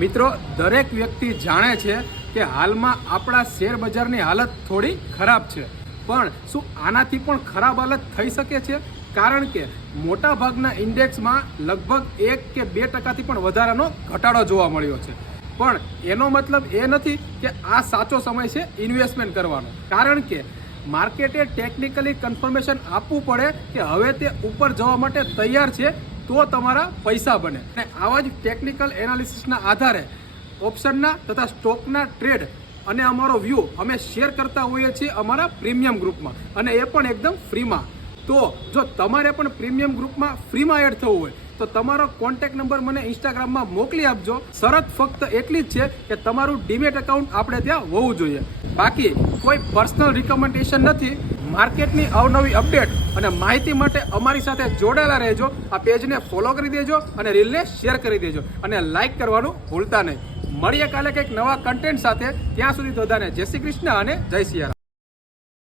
મિત્રો, દરેક વ્યક્તિ જાણે છે કે હાલમાં આપણા શેર બજારની હાલત થોડી ખરાબ છે, પણ શું આનાથી પણ ખરાબ હાલત થઈ શકે છે? કારણ કે મોટા ભાગના ઇન્ડેક્સમાં લગભગ 1 કે 2% પણ વધારાનો ઘટાડો જોવા મળ્યો છે. પણ એનો મતલબ એ નથી કે આ સાચો સમય છે ઇન્વેસ્ટમેન્ટ કરવાનો, કારણ કે માર્કેટે ટેકનિકલી કન્ફર્મેશન આપવું પડે કે હવે તે ઉપર જવા માટે તૈયાર છે, તો તમારા પૈસા બને. અને આવા જ ટેકનિકલ એનાલિસિસના આધારે ઓપ્શનના તથા સ્ટોકના ટ્રેડ અને અમારો વ્યૂ અમે શેર કરતા હોઈએ છીએ અમારા પ્રીમિયમ ગ્રુપમાં, અને એ પણ એકદમ ફ્રીમાં. તો જો તમારે પણ પ્રીમિયમ ગ્રુપમાં ફ્રીમાં એડ થવું હોય તો તમારો કોન્ટેક્ટ નંબર મને ઇન્સ્ટાગ્રામમાં મોકલી આપજો. શરત ફક્ત એટલી જ છે કે તમારું ડીમેટ એકાઉન્ટ આપણે ત્યાં હોવું જોઈએ. બાકી કોઈ પર્સનલ રિકમેન્ડેશન નથી. માર્કેટની અવનવી અપડેટ અને માહિતી માટે અમારી સાથે જોડાયેલા રહેજો. આ પેજને ફોલો કરી દેજો અને રીલને શેર કરી દેજો અને લાઇક કરવાનું ભૂલતા નહીં. મળીએ કાલે કંઈક નવા કન્ટેન્ટ સાથે. ત્યાં સુધી બધાને જય શ્રી કૃષ્ણ અને જય સિયારામ.